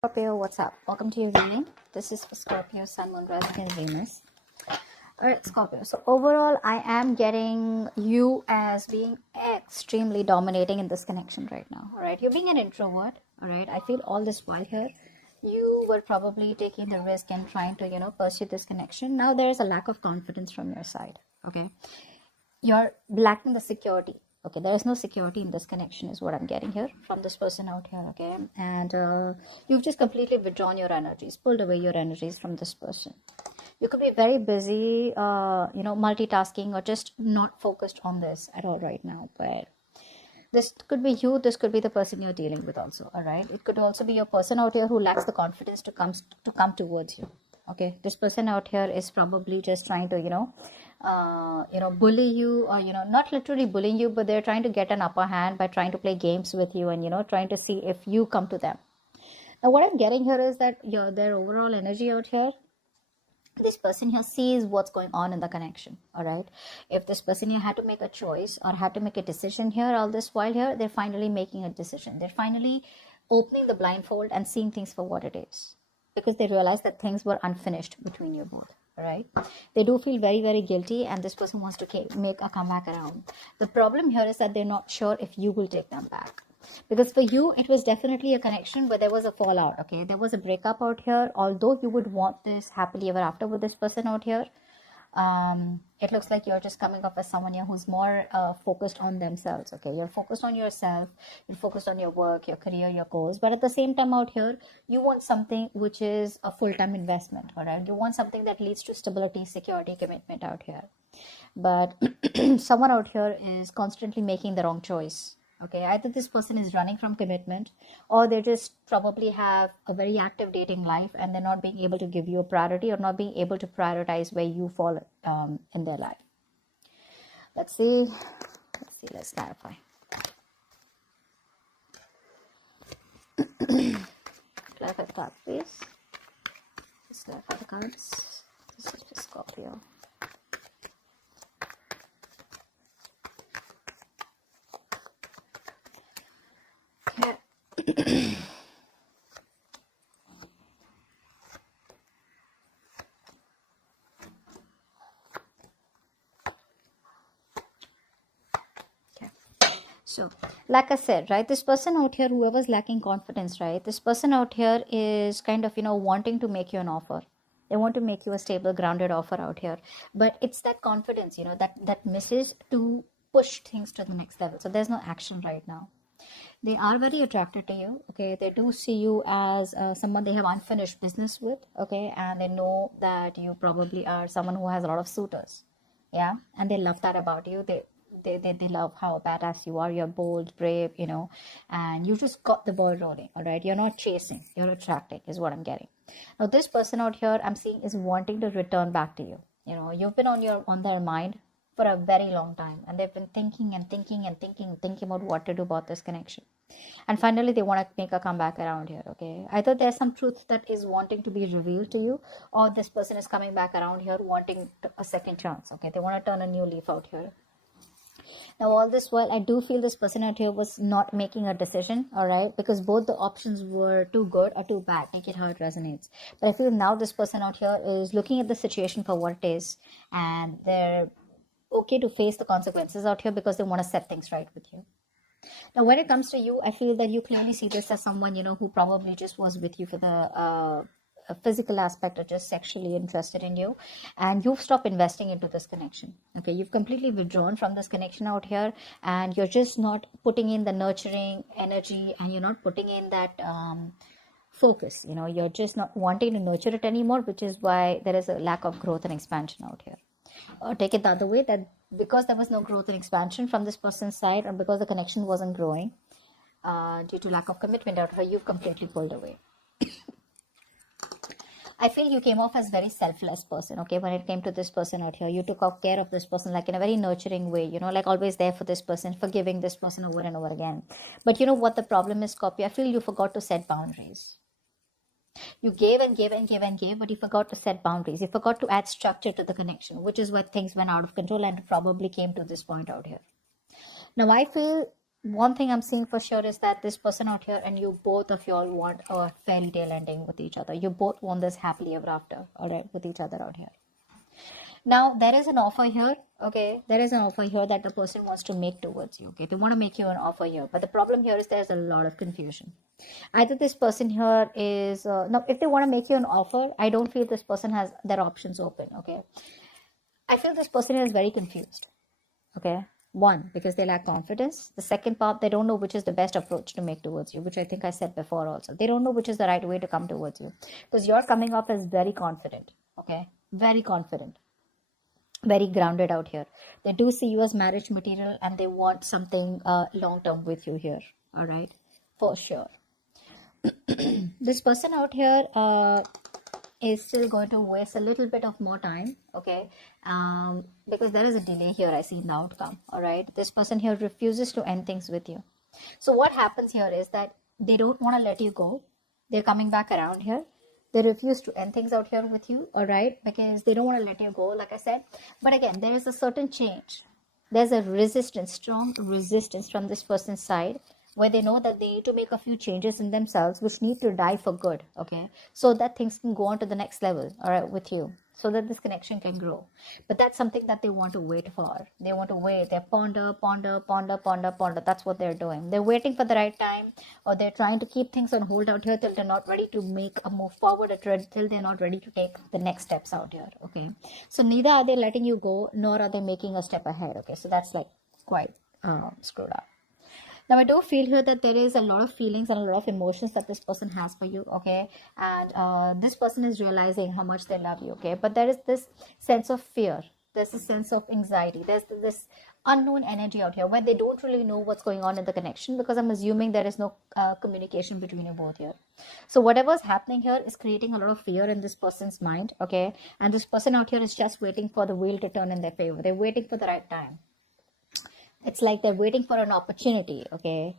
Scorpio, what's up? Welcome to your reading. This is for Scorpio, Sun, Moon, Rising, and Venus. Alright, Scorpio. So, overall, I am getting you as being extremely dominating in this connection right now. Alright, you're being an introvert. Alright, I feel all this while here, you were probably taking the risk and trying to, pursue this connection. Now, there is a lack of confidence from your side. Okay, you're lacking the security. Okay, there is no security in this connection is what I'm getting here from this person out here. Okay, and you've just completely withdrawn your energies, pulled away your energies from this person. You could be very busy, multitasking, or just not focused on this at all right now. But this could be you, this could be the person you're dealing with also. All right, it could also be your person out here who lacks the confidence to come towards you. Okay, this person out here is probably just trying to bully you, or not literally bullying you, but they're trying to get an upper hand by trying to play games with you and trying to see if you come to them. Now what I'm getting here is that their overall energy out here, this person here sees what's going on in the connection. All right, if this person here had to make a choice or had to make a decision here, all this while here, they're finally making a decision. They're finally opening the blindfold and seeing things for what it is, because they realize that things were unfinished between you both. Right, they do feel very, very guilty, and this person wants to make a comeback around. The problem here is that they're not sure if you will take them back, because for you it was definitely a connection, but there was a fallout. Okay, there was a breakup out here. Although you would want this happily ever after with this person out here, it looks like you're just coming up as someone here who's more focused on themselves. Okay, you're focused on yourself, you're focused on your work, your career, your goals, but at the same time out here, you want something which is a full-time investment. All right, you want something that leads to stability, security, commitment out here. But someone out here is constantly making the wrong choice. Okay, either this person is running from commitment, or they just probably have a very active dating life and they're not being able to give you a priority, or not being able to prioritize where you fall in their life. Let's clarify. Clarify the card, please. Let's clarify the cards. This is for Scorpio. So, like I said, right, this person out here, whoever's lacking confidence, right, this person out here is kind of, wanting to make you an offer. They want to make you a stable, grounded offer out here. But it's that confidence, that misses to push things to the next level. So there's no action right now. They are very attracted to you. Okay, they do see you as someone they have unfinished business with. Okay, and they know that you probably are someone who has a lot of suitors. Yeah, and they love that about you. They love how badass you are. You're bold, brave, and you just got the ball rolling. All right, you're not chasing, you're attracting is what I'm getting. Now this person out here I'm seeing is wanting to return back to you. You've been on their mind for a very long time, and they've been thinking about what to do about this connection, and finally they want to make a comeback around here. Okay, either there's some truth that is wanting to be revealed to you, or this person is coming back around here wanting a second chance. Okay, they want to turn a new leaf out here. Now all this while, I do feel this person out here was not making a decision. All right, because both the options were too good or too bad. Take it how it resonates. But I feel now this person out here is looking at the situation for what it is, and they're okay to face the consequences out here because they want to set things right with you. Now when it comes to you, I feel that you clearly see this as someone who probably just was with you for the physical aspect, or just sexually interested in you, and you've stopped investing into this connection. Okay, you've completely withdrawn from this connection out here, and you're just not putting in the nurturing energy, and you're not putting in that focus. You're just not wanting to nurture it anymore, which is why there is a lack of growth and expansion out here. Or take it the other way, that because there was no growth and expansion from this person's side, or because the connection wasn't growing due to lack of commitment out here, you've completely pulled away. I feel you came off as very selfless person. Okay, when it came to this person out here, you took care of this person like in a very nurturing way, like always there for this person, forgiving this person over and over again. But you know what the problem is, Scorpio? I feel you forgot to set boundaries. You gave and gave and gave and gave, but you forgot to set boundaries. You forgot to add structure to the connection, which is where things went out of control and probably came to this point out here. Now I feel one thing I'm seeing for sure is that this person out here and you, both of y'all, want a fairy tale ending with each other. You both want this happily ever after, all right, with each other out here. Now, there is an offer here, okay? There is an offer here that the person wants to make towards you, okay? They want to make you an offer here. But the problem here is there's a lot of confusion. Either this person here is... now, if they want to make you an offer, I don't feel this person has their options open, okay? I feel this person is very confused, okay? One, because they lack confidence. The second part, they don't know which is the best approach to make towards you, which I think I said before also. They don't know which is the right way to come towards you. Because you're coming off as very confident, okay? Very confident. Very grounded out here. They do see you as marriage material and they want something long-term with you here, all right? For sure. This person out here is still going to waste a little bit of more time, okay? Because there is a delay here I see in the outcome, all right? This person here refuses to end things with you. So what happens here is that they don't want to let you go. They're coming back around here. They refuse to end things out here with you, all right? Because they don't want to let you go, like I said. But again, there is a certain change. There's a resistance, strong resistance from this person's side, where they know that they need to make a few changes in themselves, which need to die for good, okay? So that things can go on to the next level, all right, with you, so that this connection can grow. But that's something that they want to wait for. They want to wait. They ponder. That's what they're doing. They're waiting for the right time, or they're trying to keep things on hold out here till they're not ready to make a move forward, or till they're not ready to take the next steps out here, okay? So neither are they letting you go, nor are they making a step ahead, okay? So that's like quite screwed up. Now, I do feel here that there is a lot of feelings and a lot of emotions that this person has for you, okay? And this person is realizing how much they love you, okay? But there is this sense of fear. There's a sense of anxiety. There's this unknown energy out here where they don't really know what's going on in the connection, because I'm assuming there is no communication between you both here. So whatever's happening here is creating a lot of fear in this person's mind, okay? And this person out here is just waiting for the wheel to turn in their favor. They're waiting for the right time. It's like they're waiting for an opportunity, okay,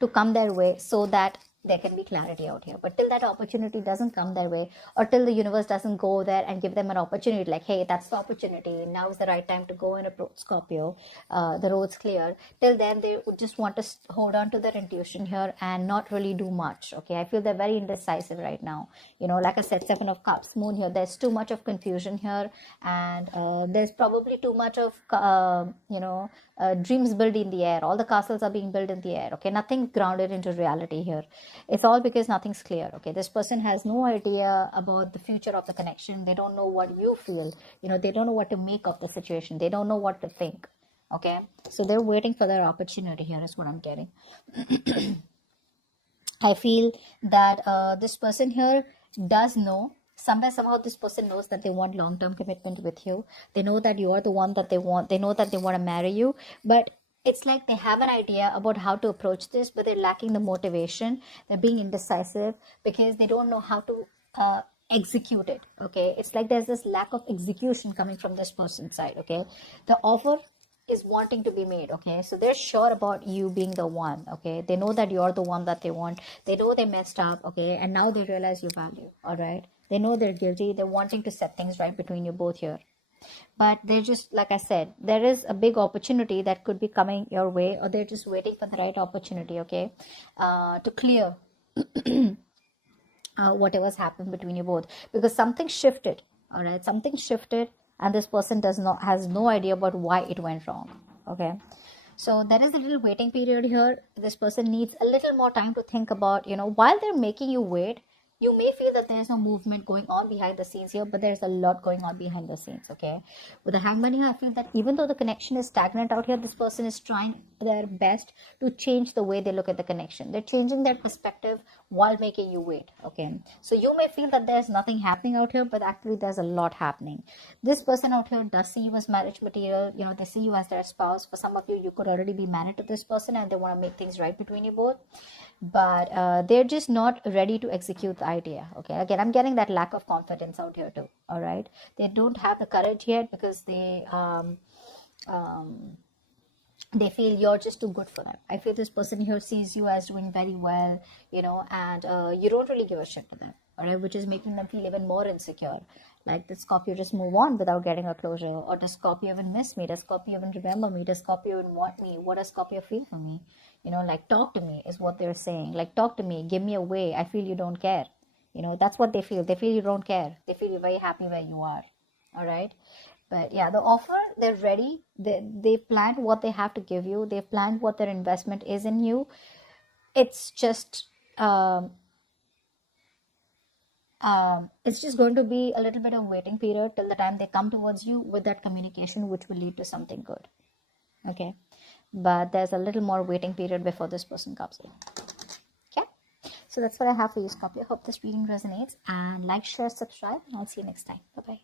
to come their way so that there can be clarity out here. But till that opportunity doesn't come their way, or till the universe doesn't go there and give them an opportunity, like, hey, that's the opportunity, now is the right time to go and approach Scorpio, the road's clear, till then they would just want to hold on to their intuition here and not really do much, okay? I feel they're very indecisive right now. You know, like I said, Seven of Cups, Moon here, there's too much of confusion here, and there's probably too much of, dreams built in the air. All the castles are being built in the air, okay? Nothing grounded into reality here. It's all because nothing's clear, okay? This person has no idea about the future of the connection. They don't know what you feel. You know, they don't know what to make of the situation. They don't know what to think, okay? So they're waiting for their opportunity here is what I'm getting. I feel that this person here does know. Somewhere, somehow, this person knows that they want long-term commitment with you. They know that you are the one that they want. They know that they want to marry you. But it's like they have an idea about how to approach this, but they're lacking the motivation. They're being indecisive because they don't know how to execute it, okay? It's like there's this lack of execution coming from this person's side, okay? The offer is wanting to be made, okay? So they're sure about you being the one, okay? They know that you're the one that they want. They know they messed up, okay? And now they realize your value, all right? They know they're guilty. They're wanting to set things right between you both here. But they're just, like I said, there is a big opportunity that could be coming your way, or they're just waiting for the right opportunity, okay, to clear whatever's happened between you both. Because something shifted, all right? Something shifted, and this person has no idea about why it went wrong, okay? So there is a little waiting period here. This person needs a little more time to think about, while they're making you wait, you may feel that there's no movement going on behind the scenes here, but there's a lot going on behind the scenes, okay? With the Hangman here, I feel that even though the connection is stagnant out here, this person is trying their best to change the way they look at the connection. They're changing their perspective while making you wait, okay? So you may feel that there's nothing happening out here, but actually there's a lot happening. This person out here does see you as marriage material. They see you as their spouse. For some of you, you could already be married to this person and they want to make things right between you both. But they're just not ready to execute the idea, okay? Again, I'm getting that lack of confidence out here too, all right? They don't have the courage yet because they feel you're just too good for them. I feel this person here sees you as doing very well, and you don't really give a shit to them, all right, which is making them feel even more insecure. Like, did Scorpio just move on without getting a closure? Or does Scorpio even miss me? Does Scorpio even remember me? Does Scorpio even want me? What does Scorpio feel for me? Like, talk to me is what they're saying. Like, talk to me, give me a way. I feel you don't care. That's what they feel. They feel you don't care. They feel you're very happy where you are. All right. But yeah, the offer, they're ready. They've planned what they have to give you. They've planned what their investment is in you. It's just it's just going to be a little bit of waiting period till the time they come towards you with that communication, which will lead to something good. Okay, but there's a little more waiting period before this person comes in. Okay, so that's what I have for you, Scorpio. Hope this reading resonates, and like, share, subscribe, and I'll see you next time. Bye bye.